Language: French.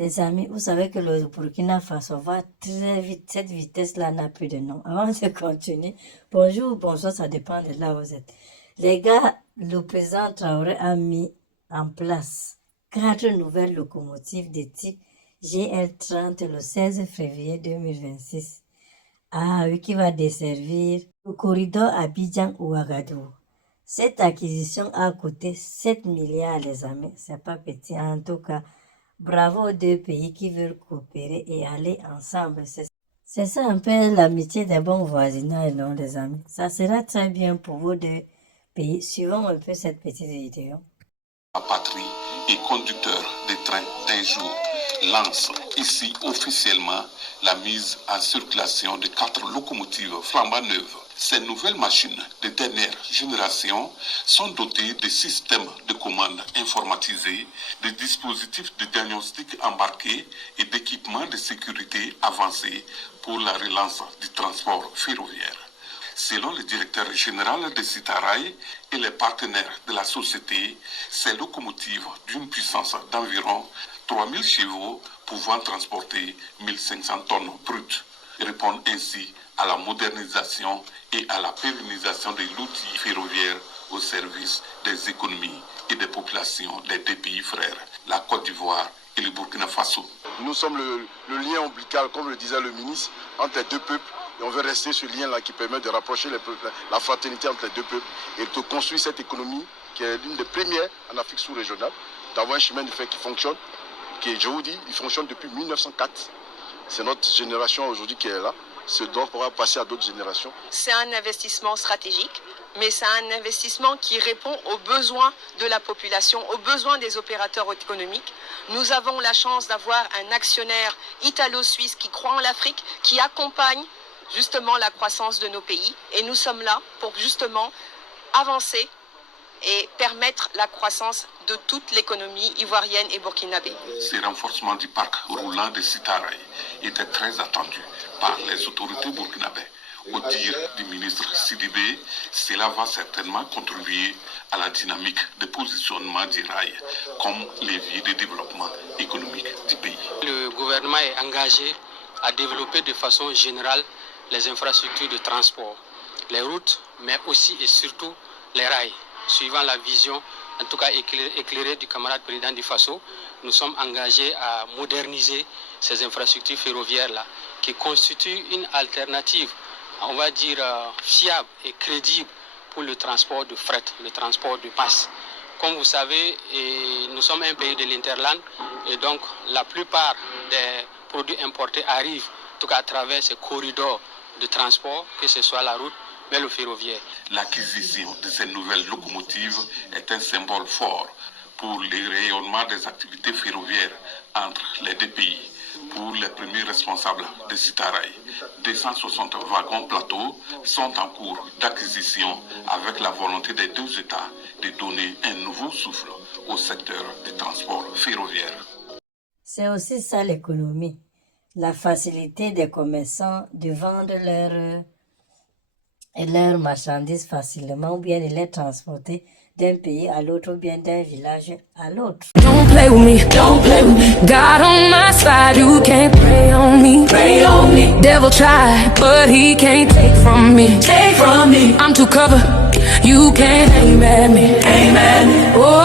Les amis, vous savez que le Burkina Faso va très vite. Cette vitesse-là n'a plus de nom. Avant de continuer, bonjour, bonsoir, ça dépend de là où vous êtes. Les gars, le président Traoré a mis en place 4 nouvelles locomotives de type GL30 le 16 février 2026. Ah oui, qui va desservir le corridor Abidjan-Ouagadougou. Cette acquisition a coûté 7 milliards, les amis. C'est pas petit. En tout cas, bravo aux deux pays qui veulent coopérer et aller ensemble. C'est ça un peu l'amitié des bons voisinages, non, les amis? Ça sera très bien pour vos deux pays. Suivons un peu cette petite vidéo. La patrie et conducteur des trains d'un jour lance ici officiellement la mise en circulation de 4 locomotives flambant neuves. Ces nouvelles machines de dernière génération sont dotées de systèmes de commande informatisés, de dispositifs de diagnostic embarqués et d'équipements de sécurité avancés pour la relance du transport ferroviaire. Selon le directeur général de Citaraï et les partenaires de la société, ces locomotives d'une puissance d'environ 3000 chevaux pouvant transporter 1500 tonnes brutes répondent ainsi à la modernisation et à la pérennisation de l'outil ferroviaire au service des économies et des populations des deux pays frères, la Côte d'Ivoire et le Burkina Faso. Nous sommes le lien ombilical, comme le disait le ministre, entre les deux peuples. Et on veut rester ce lien-là qui permet de rapprocher les peuples, la fraternité entre les deux peuples et de construire cette économie qui est l'une des premières en Afrique sous-régionale, d'avoir un chemin de fer qui fonctionne, qui, je vous dis, il fonctionne depuis 1904. C'est notre génération aujourd'hui qui est là. Ce don pourra passer à d'autres générations. C'est un investissement stratégique, mais c'est un investissement qui répond aux besoins de la population, aux besoins des opérateurs économiques. Nous avons la chance d'avoir un actionnaire italo-suisse qui croit en l'Afrique, qui accompagne justement la croissance de nos pays. Et nous sommes là pour justement avancer et permettre la croissance de toute l'économie ivoirienne et burkinabé. Ce renforcement du parc roulant de Citaraï était très attendu par les autorités burkinabées. Au dire du ministre Sidibé, cela va certainement contribuer à la dynamique de positionnement du rail comme levier de développement économique du pays. Le gouvernement est engagé à développer de façon générale les infrastructures de transport, les routes, mais aussi et surtout les rails. Suivant la vision, en tout cas éclairée du camarade président du Faso, nous sommes engagés à moderniser ces infrastructures ferroviaires-là, qui constituent une alternative, on va dire, fiable et crédible pour le transport de fret, le transport de masse. Comme vous savez, nous sommes un pays de l'Interland, et donc la plupart des produits importés arrivent, en tout cas à travers ces corridors de transport, que ce soit la route, mais le ferroviaire. L'acquisition de ces nouvelles locomotives est un symbole fort pour le rayonnement des activités ferroviaires entre les deux pays. Pour les premiers responsables de Citaraï, 260 wagons plateaux sont en cours d'acquisition avec la volonté des deux États de donner un nouveau souffle au secteur du transport ferroviaire. C'est aussi ça l'économie, la facilité des commerçants de vendre leurs marchandises facilement ou bien de les transporter d'un pays à l'autre ou bien d'un village à l'autre. Don't play with me, don't play with me. God on my side, you can't pray on me, pray on me. Devil try, but he can't take from me, take from me. I'm too covered, you can't aim at me, aim at me. Oh,